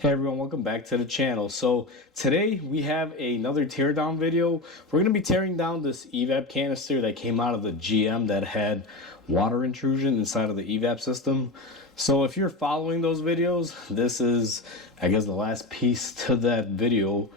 Hey everyone, welcome back to the channel. So today we have another teardown video. We're going to be tearing down this evap canister that came out of the GM that had water intrusion inside of the evap system. So if you're following those videos, this is, I guess, the last piece to that video.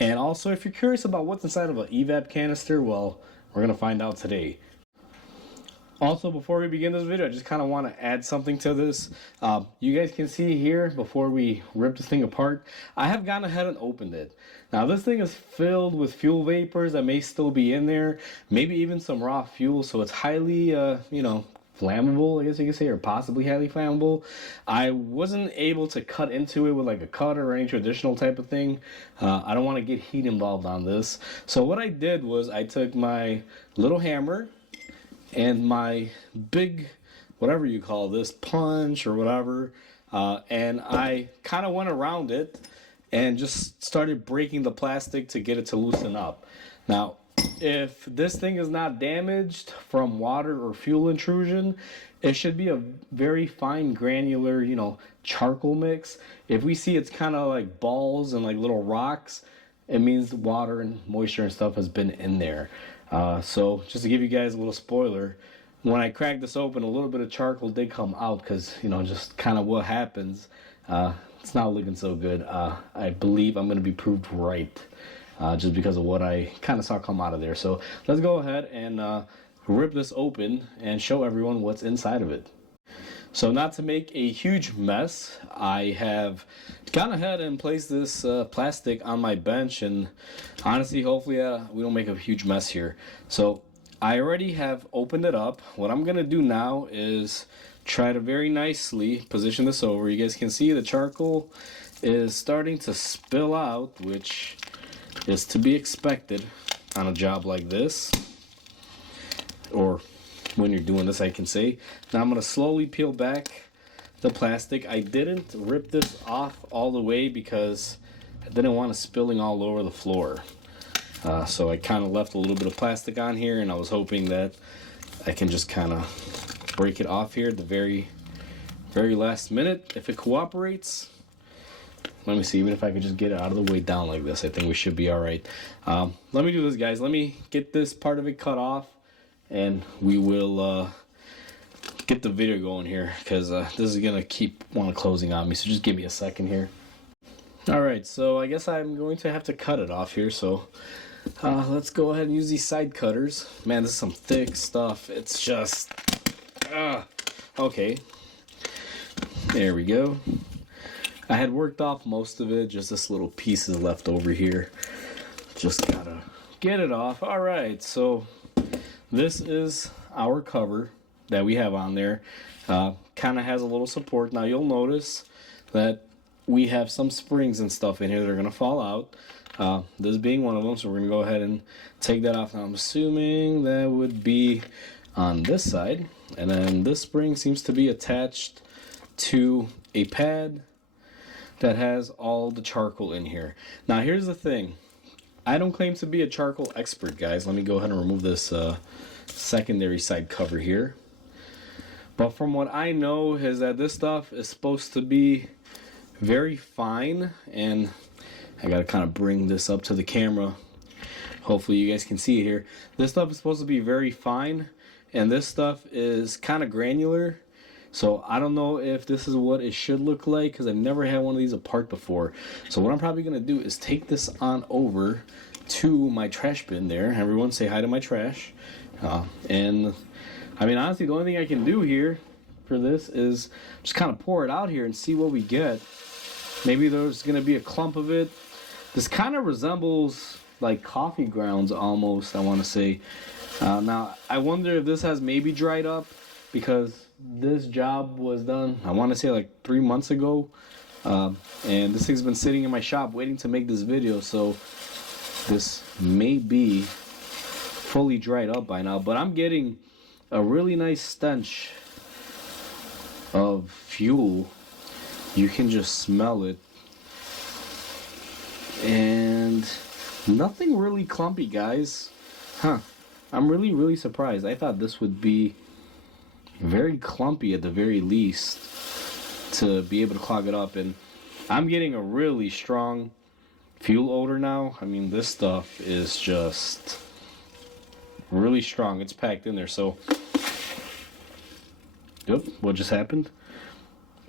And also, if you're curious about what's inside of an evap canister, well, we're going to find out today. Also, before we begin this video, I just kind of want to add something to this. You guys can see here, before we rip this thing apart, I have gone ahead and opened it. Now, this thing is filled with fuel vapors that may still be in there, maybe even some raw fuel, so it's highly, flammable, I guess you could say, or possibly highly flammable. I wasn't able to cut into it with like a cutter or any traditional type of thing. I don't want to get heat involved on this. So what I did was I took my little hammer and my big, whatever you call this, punch or whatever, and I kind of went around it and just started breaking the plastic to get it to loosen up. Now, if this thing is not damaged from water or fuel intrusion, it should be a very fine granular, charcoal mix. If we see it's kind of like balls and like little rocks, it means water and moisture and stuff has been in there. So just to give you guys a little spoiler, when I cracked this open, a little bit of charcoal did come out because, just kind of what happens. It's not looking so good. I believe I'm going to be proved right just because of what I kind of saw come out of there. So let's go ahead and rip this open and show everyone what's inside of it. So not to make a huge mess, I have gone ahead and placed this plastic on my bench, and honestly, hopefully we don't make a huge mess here. So I already have opened it up. What I'm going to do now is try to very nicely position this over. You guys can see the charcoal is starting to spill out, which is to be expected on a job like this, or when you're doing this, I can say. Now I'm going to slowly peel back the plastic. I didn't rip this off all the way because I didn't want it spilling all over the floor. So I kind of left a little bit of plastic on here, and I was hoping that I can just kind of break it off here at the very, very last minute. If it cooperates, let me see, even if I could just get it out of the way down like this, I think we should be all right. Let me do this, guys. Let me get this part of it cut off, and we will get the video going here, because this is gonna keep closing on me, so just give me a second here. Alright, so I guess I'm going to have to cut it off here, so let's go ahead and use these side cutters. Man, this is some thick stuff. It's just okay, there we go. I had worked off most of it, just this little piece is left over here. Just gotta get it off. Alright, so this is our cover that we have on there. Kind of has a little support. Now you'll notice that we have some springs and stuff in here that are going to fall out. This being one of them, so we're going to go ahead and take that off. Now I'm assuming that would be on this side. And then this spring seems to be attached to a pad that has all the charcoal in here. Now here's the thing. I don't claim to be a charcoal expert, guys. Let me go ahead and remove this secondary side cover here. But from what I know is that this stuff is supposed to be very fine, and I gotta kind of bring this up to the camera. Hopefully you guys can see it here. This stuff is supposed to be very fine, and this stuff is kind of granular. So I don't know if this is what it should look like, because I've never had one of these apart before. So what I'm probably going to do is take this on over to my trash bin there. Everyone say hi to my trash. And I mean, honestly, the only thing I can do here for this is just kind of pour it out here and see what we get. Maybe there's going to be a clump of it. This kind of resembles like coffee grounds almost, I want to say. Now, I wonder if this has maybe dried up, because this job was done, I want to say, like 3 months ago, and this thing's been sitting in my shop waiting to make this video, so this may be fully dried up by now. But I'm getting a really nice stench of fuel. You can just smell it, and nothing really clumpy, guys. I'm really surprised. I thought this would be very clumpy at the very least to be able to clog it up. And I'm getting a really strong fuel odor now. I mean, this stuff is just really strong. It's packed in there. So, yep, what just happened?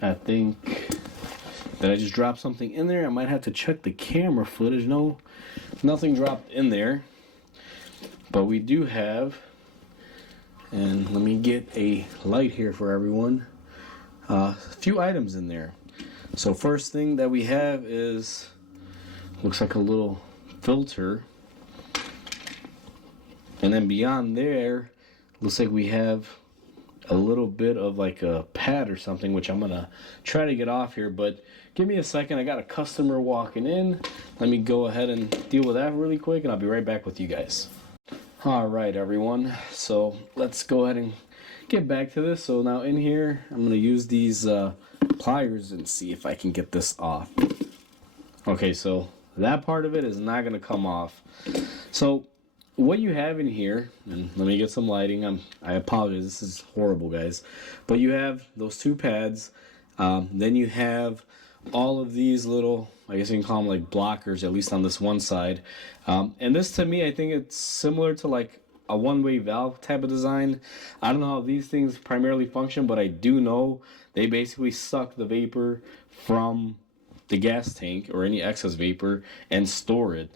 I think that I just dropped something in there. I might have to check the camera footage. No, nothing dropped in there. But we do have, and let me get a light here for everyone, a few items in there. So first thing that we have is, looks like a little filter. And then beyond there, looks like we have a little bit of like a pad or something, which I'm gonna try to get off here, but give me a second. I got a customer walking in. Let me go ahead and deal with that really quick, and I'll be right back with you guys. All right, everyone. So let's go ahead and get back to this. So now in here, I'm gonna use these pliers and see if I can get this off. Okay, so that part of it is not gonna come off. So what you have in here, and let me get some lighting. I apologize, this is horrible, guys. But you have those two pads. Then you have all of these little, I guess you can call them like blockers, at least on this one side. And this, to me, I think it's similar to like a one-way valve type of design. I don't know how these things primarily function, but I do know they basically suck the vapor from the gas tank or any excess vapor and store it.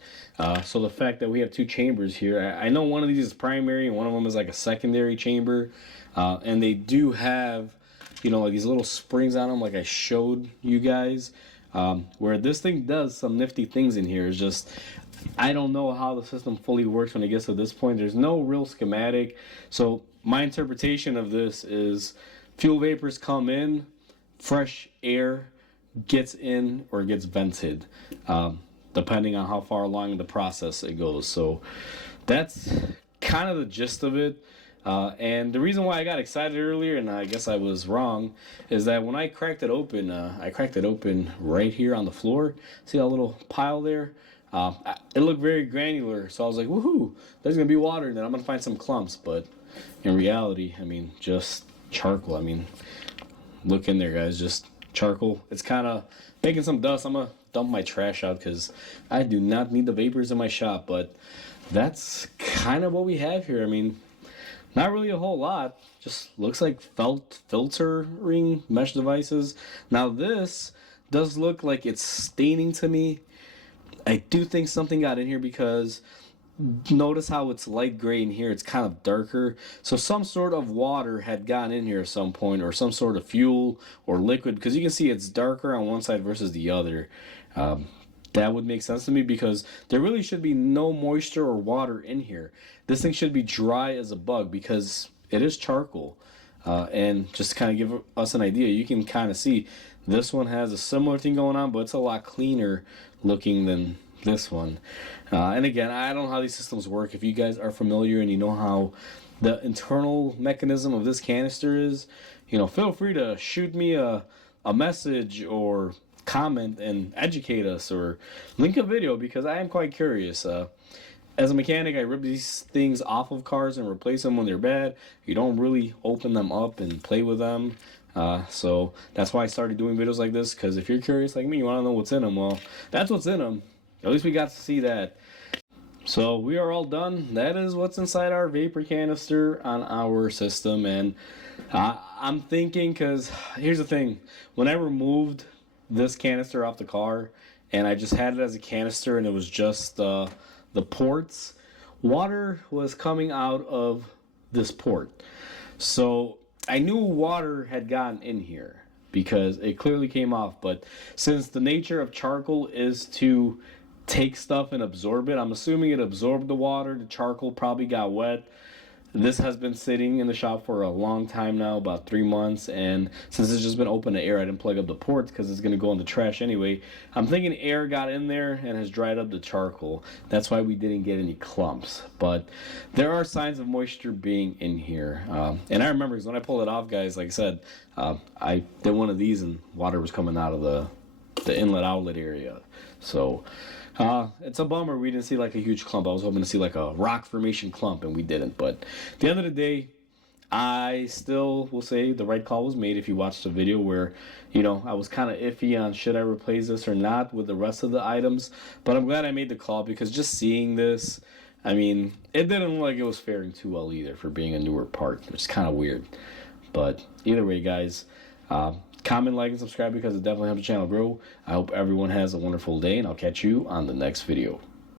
So the fact that we have two chambers here, I know one of these is primary and one of them is like a secondary chamber, and they do have, you know, like these little springs on them, like I showed you guys. Where this thing does some nifty things in here is just, I don't know how the system fully works when it gets to this point. There's no real schematic. So my interpretation of this is fuel vapors come in, fresh air gets in or gets vented, depending on how far along the process it goes. So that's kind of the gist of it. And the reason why I got excited earlier, and I guess I was wrong, is that when I cracked it open right here on the floor. See that little pile there? It looked very granular, so I was like, woohoo, there's going to be water in there. I'm going to find some clumps. But in reality, I mean, just charcoal. I mean, look in there, guys, just charcoal. It's kind of making some dust. I'm going to dump my trash out because I do not need the vapors in my shop. But that's kind of what we have here. I mean, not really a whole lot. Just looks like filtering mesh devices. Now this does look like it's staining to me. I do think something got in here because notice how it's light gray in here. It's kind of darker. So some sort of water had gotten in here at some point, or some sort of fuel or liquid, because you can see it's darker on one side versus the other. That would make sense to me because there really should be no moisture or water in here. This thing should be dry as a bug because it is charcoal. And just to kind of give us an idea, you can kind of see this one has a similar thing going on, but it's a lot cleaner looking than this one. And again, I don't know how these systems work. If you guys are familiar and you know how the internal mechanism of this canister is, you know, feel free to shoot me a message or comment and educate us, or link a video, because I am quite curious. As a mechanic, I rip these things off of cars and replace them when they're bad. You don't really open them up and play with them. So that's why I started doing videos like this, because if you're curious like me, you want to know what's in them, well, that's what's in them. At least we got to see that. So we are all done. That is what's inside our vapor canister on our system. And I'm thinking, because here's the thing, when I removed this canister off the car and I just had it as a canister and it was just the ports, water was coming out of this port. So I knew water had gotten in here because it clearly came off. But since the nature of charcoal is to take stuff and absorb it, I'm assuming it absorbed the water. The charcoal probably got wet. This has been sitting in the shop for a long time now, about 3 months, and since it's just been open to air, I didn't plug up the ports because it's going to go in the trash anyway. I'm thinking air got in there and has dried up the charcoal. That's why we didn't get any clumps, but there are signs of moisture being in here. And I remember because when I pulled it off, guys, like I said, I did one of these and water was coming out of the inlet outlet area. So it's a bummer we didn't see like a huge clump. I was hoping to see like a rock formation clump, and we didn't. But at the end of the day, I still will say the right call was made if you watched the video where, you know, I was kind of iffy on should I replace this or not with the rest of the items. But I'm glad I made the call because just seeing this, I mean, it didn't look like it was faring too well either for being a newer part. It's kind of weird. But either way, guys, comment, like, and subscribe because it definitely helps the channel grow. I hope everyone has a wonderful day, and I'll catch you on the next video.